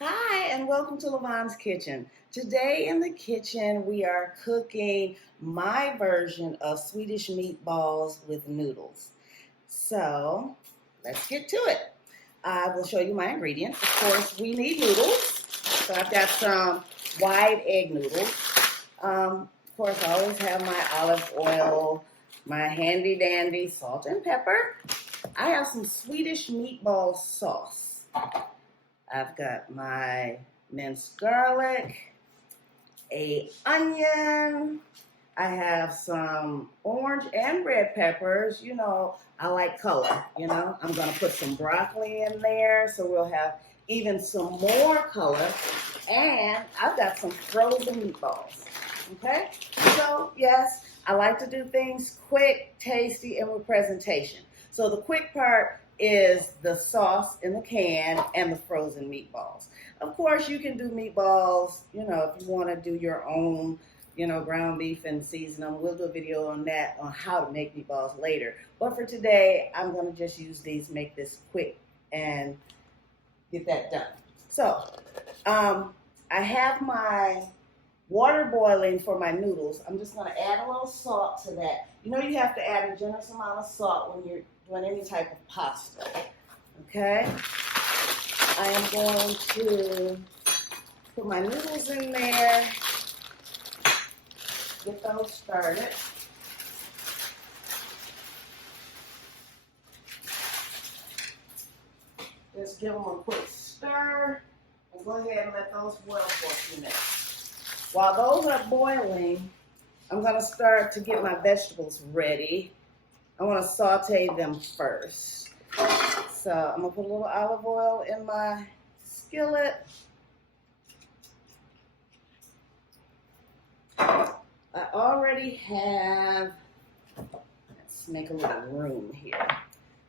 Hi, and welcome to Lavonne's Kitchen. Today in the kitchen, we are cooking my version of Swedish meatballs with noodles. So, let's get to it. I will show you my ingredients. Of course, we need noodles. So I've got some wide egg noodles. Of course, I always have my olive oil, my handy dandy salt and pepper. I have some Swedish meatball sauce. I've got my minced garlic, an onion. I have some orange and red peppers. You know, I like color, I'm going to put some broccoli in there so we'll have even some more color. And I've got some frozen meatballs, okay? So, yes, I like to do things quick, tasty, and with presentation. So the quick part is the sauce in the can and the frozen meatballs. Of course, you can do meatballs, if you want to do your own, ground beef and season them. We'll do a video on that, on how to make meatballs later. But for today, I'm going to just use these, make this quick, and get that done. So, I have my water boiling for my noodles. I'm just going to add a little salt to that. You have to add a generous amount of salt when you're doing any type of pasta. Okay? I am going to put my noodles in there, get those started. Just give them a quick stir and go ahead and let those boil for a few minutes. While those are boiling, I'm going to start to get my vegetables ready. I want to saute them first. So I'm going to put a little olive oil in my skillet. I already have, let's make a little room here.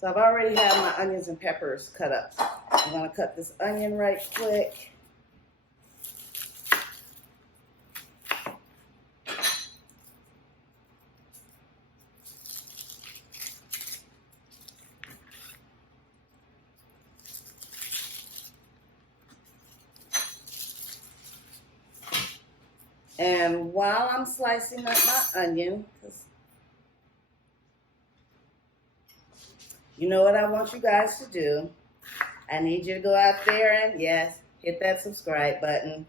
So I've already had my onions and peppers cut up. I'm going to cut this onion right quick. And while I'm slicing up my onion, you know what I want you guys to do? I need you to go out there and, yes, hit that subscribe button.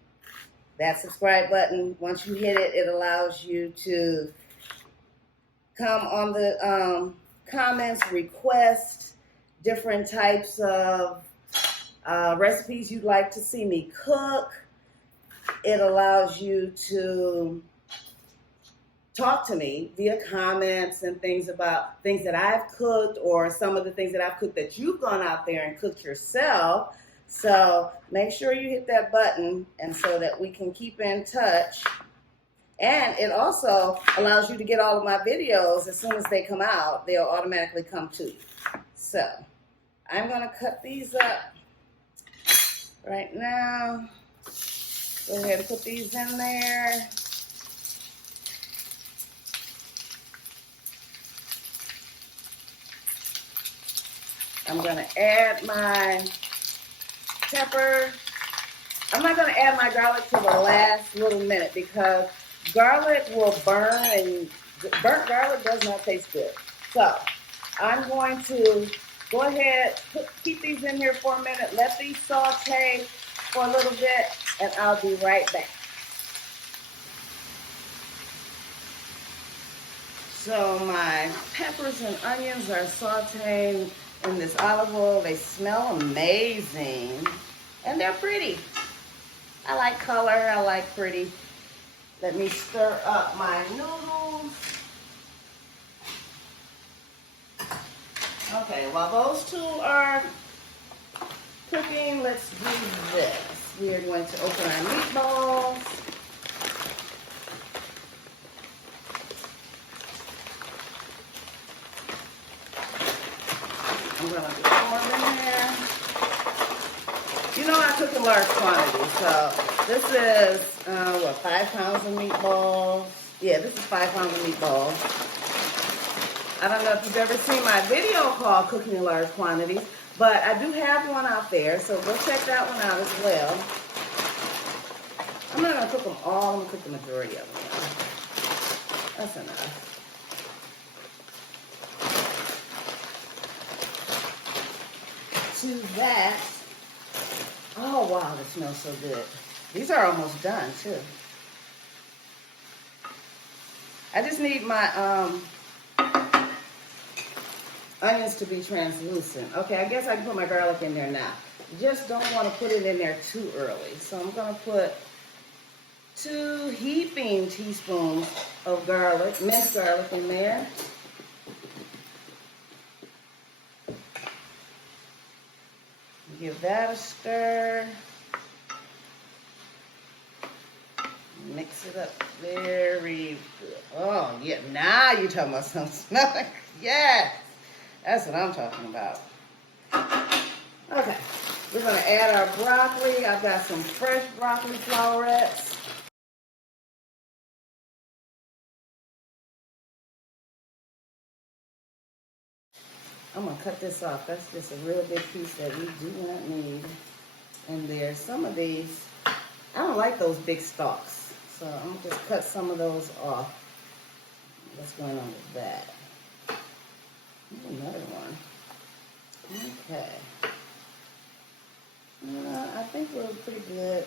That subscribe button, once you hit it, it allows you to come on the comments, request different types of recipes you'd like to see me cook. It allows you to talk to me via comments and things about things that I've cooked, or some of the things that I've cooked that you've gone out there and cooked yourself. So make sure you hit that button, and so that we can keep in touch. And it also allows you to get all of my videos as soon as they come out. They'll automatically come to you. So I'm going to cut these up right now. Go ahead and put these in there. I'm going to add my pepper. I'm not going to add my garlic to the last little minute because garlic will burn, and burnt garlic does not taste good. So I'm going to go ahead, keep these in here for a minute, let these saute for a little bit, and I'll be right back. So my peppers and onions are sauteing in this olive oil. They smell amazing, and they're pretty. I like color, I like pretty. Let me stir up my noodles. Okay, while those two are cooking, let's do this. We are going to open our meatballs. I'm going to pour them in there. You know I cook in large quantities, so this is, 5 pounds of meatballs? Yeah, this is 5 pounds of meatballs. I don't know if you've ever seen my video called Cooking in Large Quantities, but I do have one out there, so go check that one out as well. I'm not going to cook them all, I'm going to cook the majority of them. That's enough. To that, oh wow, that smells so good. These are almost done too. I just need my onions to be translucent. Okay, I guess I can put my garlic in there now. Just don't want to put it in there too early. So I'm going to put 2 heaping teaspoons of garlic, minced garlic in there. Give that a stir. Mix it up very good. Oh, yeah, now you're talking about something smelling. Yes, that's what I'm talking about. Okay, we're going to add our broccoli. I've got some fresh broccoli flowerets. I'm going to cut this off. That's just a real big piece that we do not need in there. Some of these, I don't like those big stalks. So I'm going to just cut some of those off. What's going on with that? Another one. Okay. I think we're pretty good.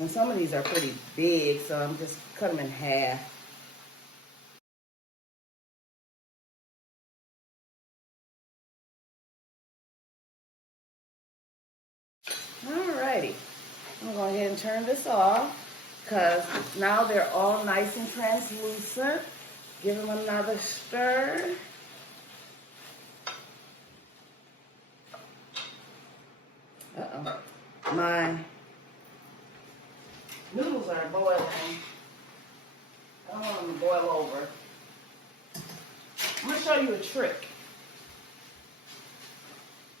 And some of these are pretty big, so I'm just cut them in half. Alrighty, I'm going to go ahead and turn this off because now they're all nice and translucent. Give them another stir. Uh-oh. My noodles are boiling. I don't want them to boil over. I'm going to show you a trick.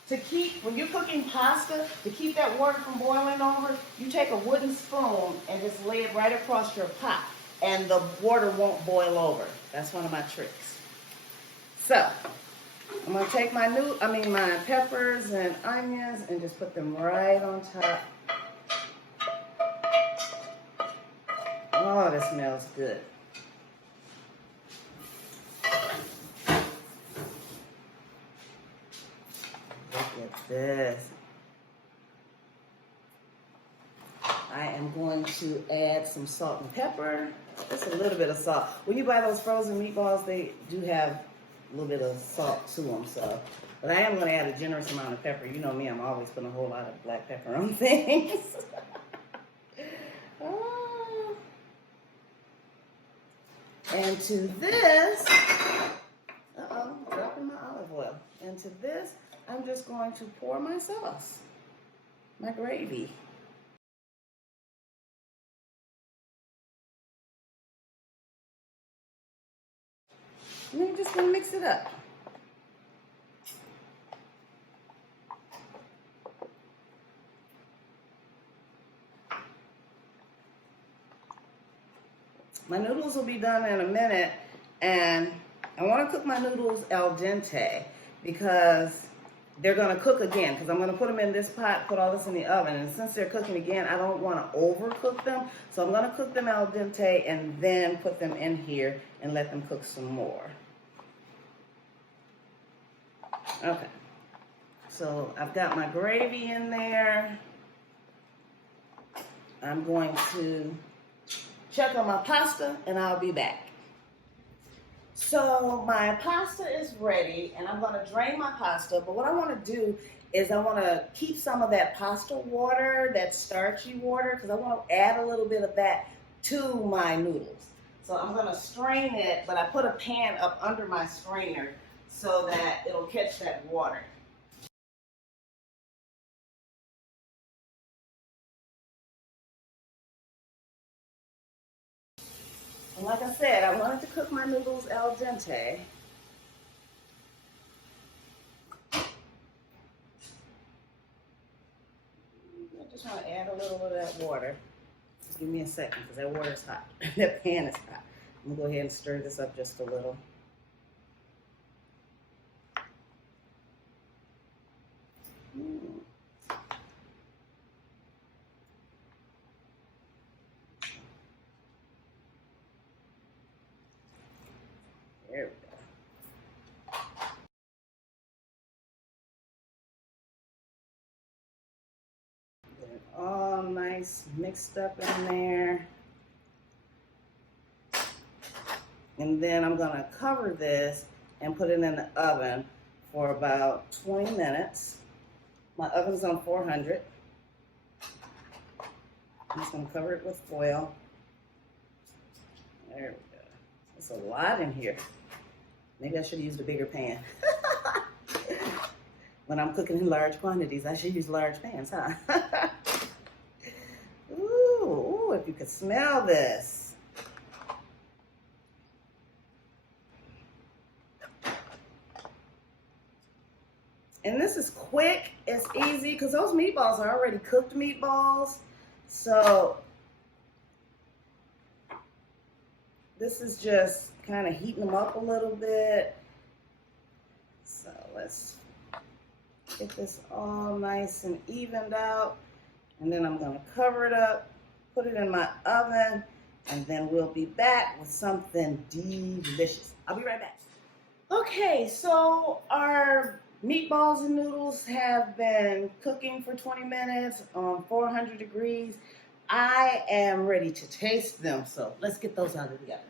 To keep, when you're cooking pasta, to keep that water from boiling over, you take a wooden spoon and just lay it right across your pot, and the water won't boil over. That's one of my tricks. So, I'm going to take my my peppers and onions and just put them right on top. Oh, that smells good. Look at this. I am going to add some salt and pepper. Just a little bit of salt. When you buy those frozen meatballs, they do have a little bit of salt to them. So, but I am going to add a generous amount of pepper. You know me, I'm always putting a whole lot of black pepper on things. Oh. And to this, dropping my olive oil. And to this, I'm just going to pour my sauce, my gravy. And then you're just going to mix it up. My noodles will be done in a minute, and I want to cook my noodles al dente because they're going to cook again, because I'm going to put them in this pot, put all this in the oven, and since they're cooking again, I don't want to overcook them, so I'm going to cook them al dente and then put them in here and let them cook some more. Okay, so I've got my gravy in there. I'm going to check on my pasta and I'll be back. So my pasta is ready and I'm going to drain my pasta, but what I want to do is I want to keep some of that pasta water, that starchy water, because I want to add a little bit of that to my noodles. So I'm going to strain it, but I put a pan up under my strainer so that it'll catch that water. And like I said, I wanted to cook my noodles al dente. I just kind of add a little of that water. Just give me a second because that water is hot. That pan is hot. I'm gonna go ahead and stir this up just a little. There we go. Get it all nice mixed up in there. And then I'm gonna cover this and put it in the oven for about 20 minutes. My oven's on 400. I'm just gonna cover it with foil. There we go. There's a lot in here. Maybe I should have used a bigger pan. When I'm cooking in large quantities, I should use large pans, huh? Ooh, if you could smell this. And this is quick, it's easy, because those meatballs are already cooked meatballs. So this is just kind of heating them up a little bit. So let's get this all nice and evened out. And then I'm gonna cover it up, put it in my oven, and then we'll be back with something delicious. I'll be right back. Okay, so our meatballs and noodles have been cooking for 20 minutes on 400 degrees. I am ready to taste them, so let's get those out of the oven.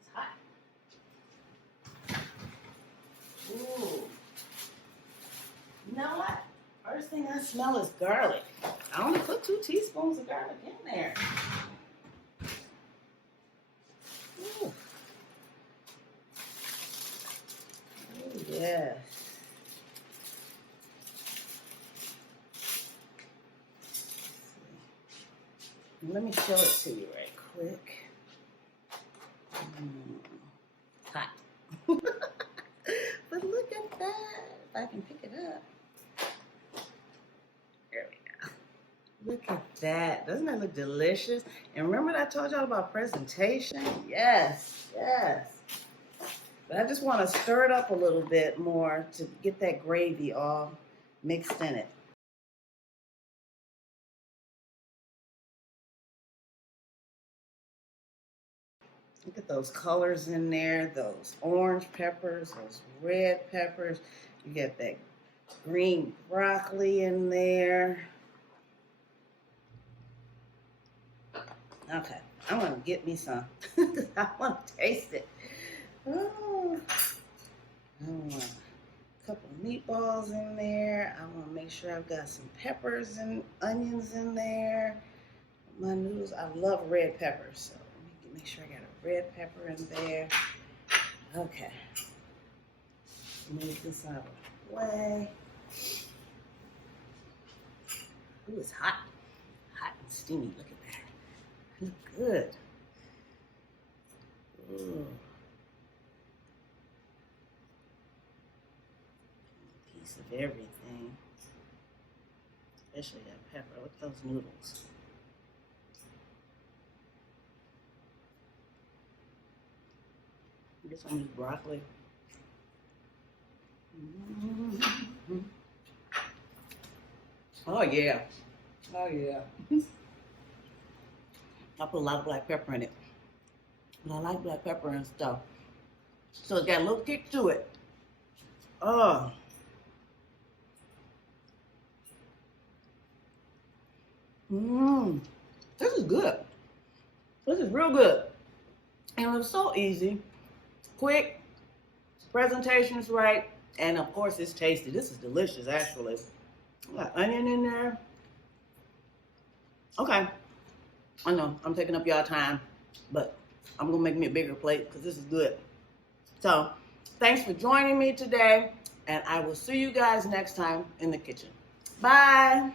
It's hot. Ooh. You know what? First thing I smell is garlic. I only put 2 teaspoons of garlic in there. Ooh. Yes. Let me show it to you right quick. Hot. But look at that. If I can pick it up. There we go. Look at that. Doesn't that look delicious? And remember that I told y'all about presentation? Yes, yes. But I just want to stir it up a little bit more to get that gravy all mixed in it. Look at those colors in there, those orange peppers, those red peppers. You get that green broccoli in there. Okay, I'm going to get me some. I want to taste it. Oh, I want a couple of meatballs in there. I want to make sure I've got some peppers and onions in there. My noodles, I love red peppers, so let me make sure I got a red pepper in there. Okay. Move this out of the way. Ooh, it's hot. Hot and steamy. Look at that. Look good. Ooh. Piece of everything. Especially that pepper. Look at those noodles. Get some of this broccoli. Mm-hmm. Oh yeah. Oh yeah. I put a lot of black pepper in it. But I like black pepper and stuff. So it's got a little kick to it. Oh. This is good. This is real good. And it's so easy. Quick. Presentation is right. And of course it's tasty. This is delicious actually. Got onion in there. Okay. I know I'm taking up y'all time, but I'm gonna make me a bigger plate because this is good. So thanks for joining me today, and I will see you guys next time in the kitchen. Bye.